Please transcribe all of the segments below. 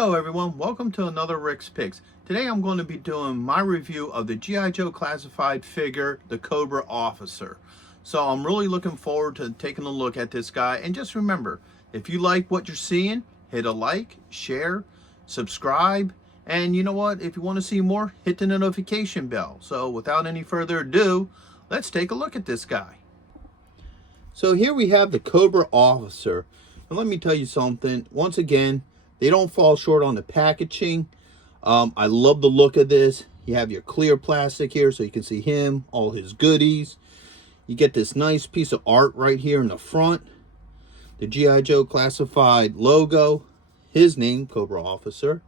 Hello everyone, welcome to another Rick's Picks. Today I'm going to be doing my review of the G.I. Joe classified figure, the Cobra Officer. So I'm really looking forward to taking a look at this guy. And just remember, if you like what you're seeing, hit a like, share, subscribe, and you know what, if you want to see more, hit the notification bell. So without any further ado, let's take a look at this guy. So here we have the Cobra Officer. And let me tell you something, once again, they don't fall short on the packaging. I love the look of this. You have your clear plastic here so you can see him, all his goodies. You get this nice piece of art right here in the front. The G.I. Joe classified logo. His name, Cobra Officer.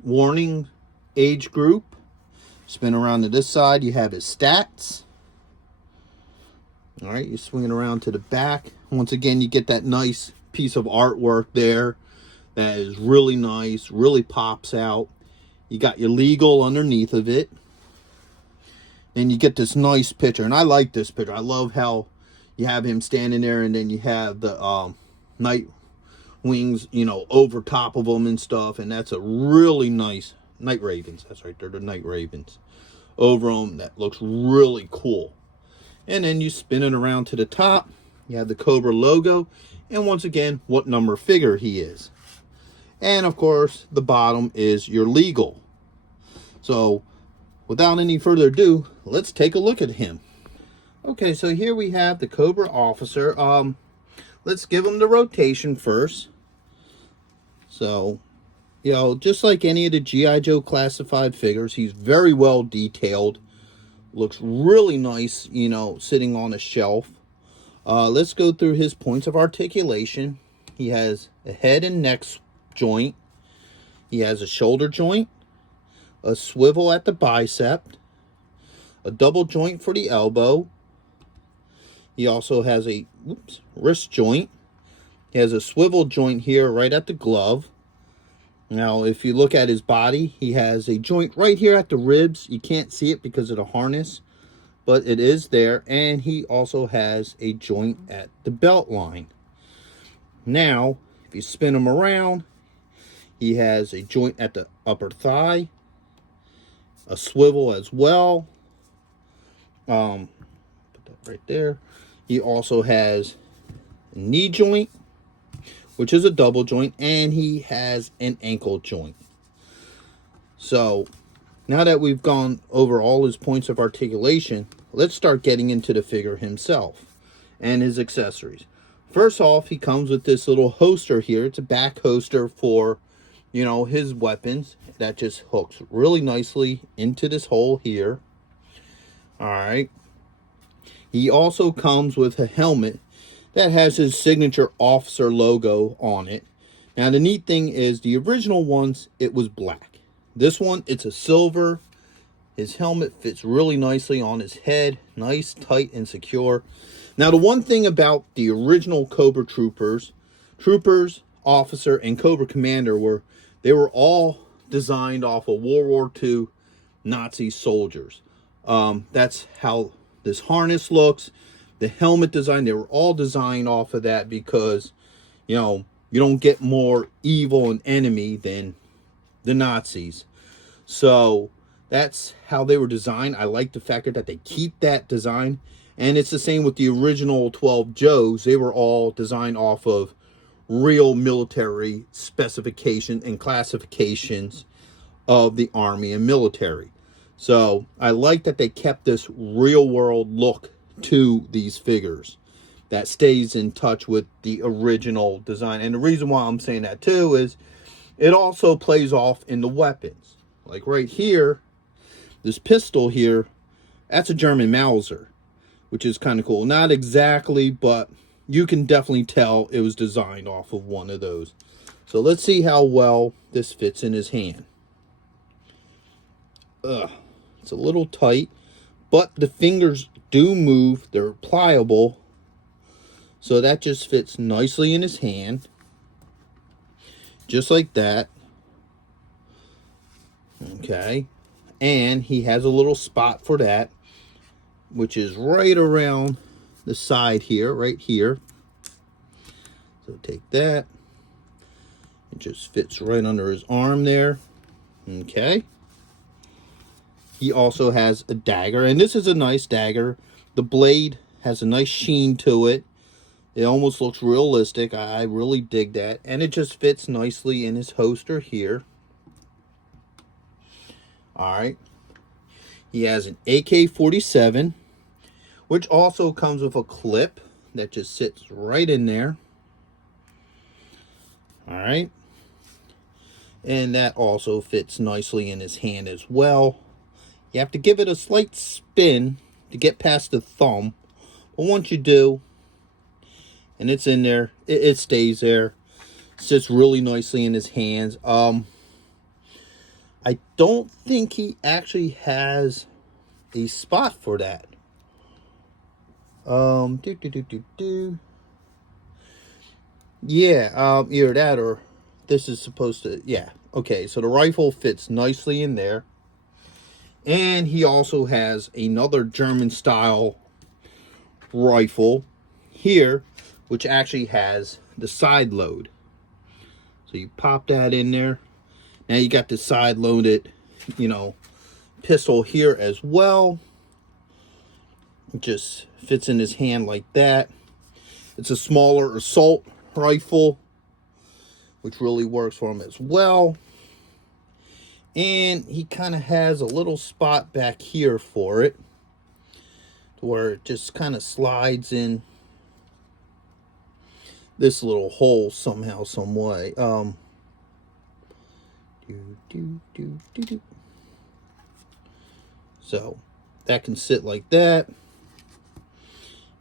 Warning, age group. Spin around to this side, you have his stats. All right, you swing it around to the back. Once again, you get that nice piece of artwork there. That is really nice, really pops out. You got your legal underneath of it. And you get this nice picture. And I like this picture. I love how you have him standing there and then you have the night wings, you know, over top of them and stuff. And that's a really nice, night ravens. That's right, they're the night ravens. Over them, that looks really cool. And then you spin it around to the top. You have the Cobra logo. And once again, what number figure he is. And of course, the bottom is your legal. So without any further ado, let's take a look at him. Okay, so here we have the Cobra Officer. Let's give him the rotation first. So, you know, just like any of the G.I. Joe classified figures, he's very well detailed. Looks really nice, you know, sitting on a shelf. Let's go through his points of articulation. He has a head and neck joint. He has a shoulder joint, a swivel at the bicep, a double joint for the elbow. He also has a wrist joint. He has a swivel joint here right at the glove. Now, if you look at his body, he has a joint right here at the ribs. You can't see it because of the harness, but it is there. And he also has a joint at the belt line. Now, if you spin him around, he has a joint at the upper thigh, a swivel as well. Put that right there. He also has a knee joint, which is a double joint, and he has an ankle joint. So now that we've gone over all his points of articulation, let's start getting into the figure himself and his accessories. First off, he comes with this little holster here. It's a back holster for, you know, his weapons. That just hooks really nicely into this hole here. All right. He also comes with a helmet that has his signature officer logo on it. Now, the neat thing is the original ones, it was black. This one, it's a silver. His helmet fits really nicely on his head. Nice, tight, and secure. Now, the one thing about the original Cobra Troopers, Officer, and Cobra Commander were they were all designed off of World War II Nazi soldiers. That's how this harness looks. The helmet design, they were all designed off of that because, you know, you don't get more evil an enemy than the Nazis. So that's how they were designed. I like the fact that they keep that design. And it's the same with the original 12 Joes. They were all designed off of real military specifications and classifications of the Army and military. So I like that they kept this real world look to these figures that stays in touch with the original design. And the reason why I'm saying that too is it also plays off in the weapons. Like right here, this pistol here, that's a German Mauser, which is kind of cool. Not exactly, but you can definitely tell it was designed off of one of those. So let's see how well this fits in his hand. It's a little tight, but the fingers do move. They're pliable. So that just fits nicely in his hand. Just like that. Okay. And he has a little spot for that, which is right around the side here, right here. So take that. It just fits right under his arm there. Okay. He also has a dagger, and this is a nice dagger. The blade has a nice sheen to it. It almost looks realistic. I really dig that. And it just fits nicely in his holster here. Alright. He has an AK-47, which also comes with a clip that just sits right in there. Alright. And that also fits nicely in his hand as well. You have to give it a slight spin to get past the thumb. But once you do, and it's in there, it stays there. Sits really nicely in his hands. I don't think he actually has a spot for that. Yeah, either that or this is supposed to, yeah. Okay, so the rifle fits nicely in there. And he also has another German style rifle here, which actually has the side load. So you pop that in there. Now you got the side loaded, pistol here as well. It just fits in his hand like that. It's a smaller assault rifle, which really works for him as well. And he kind of has a little spot back here for it, where it just kind of slides in this little hole somehow, some way. So that can sit like that. You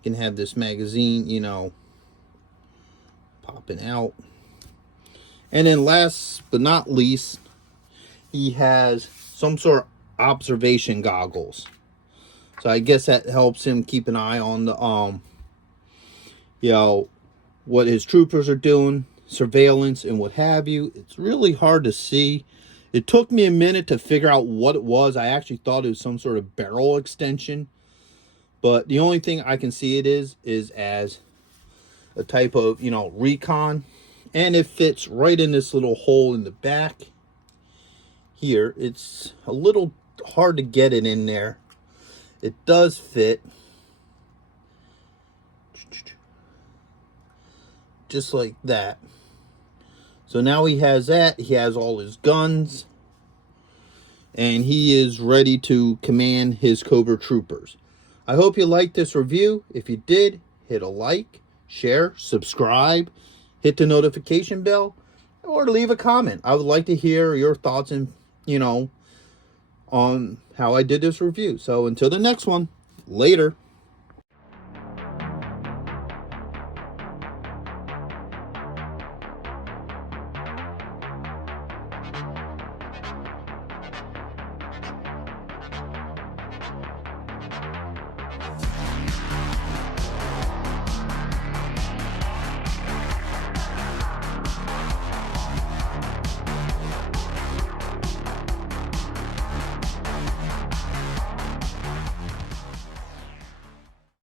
can have this magazine, popping out. And then last but not least, he has some sort of observation goggles. So I guess that helps him keep an eye on the what his troopers are doing, surveillance and what have you. It's really hard to see. It took me a minute to figure out what it was. I actually thought it was some sort of barrel extension, but the only thing I can see it is as a type of recon, and it fits right in this little hole in the back here. It's a little hard to get it in there. It does fit just like that. So now he has that. He has all his guns, and he is ready to command his Cobra troopers. I hope you liked this review. If you did, hit a like, share, subscribe, hit the notification bell, or leave a comment. I would like to hear your thoughts and on how I did this review. So until the next one, later.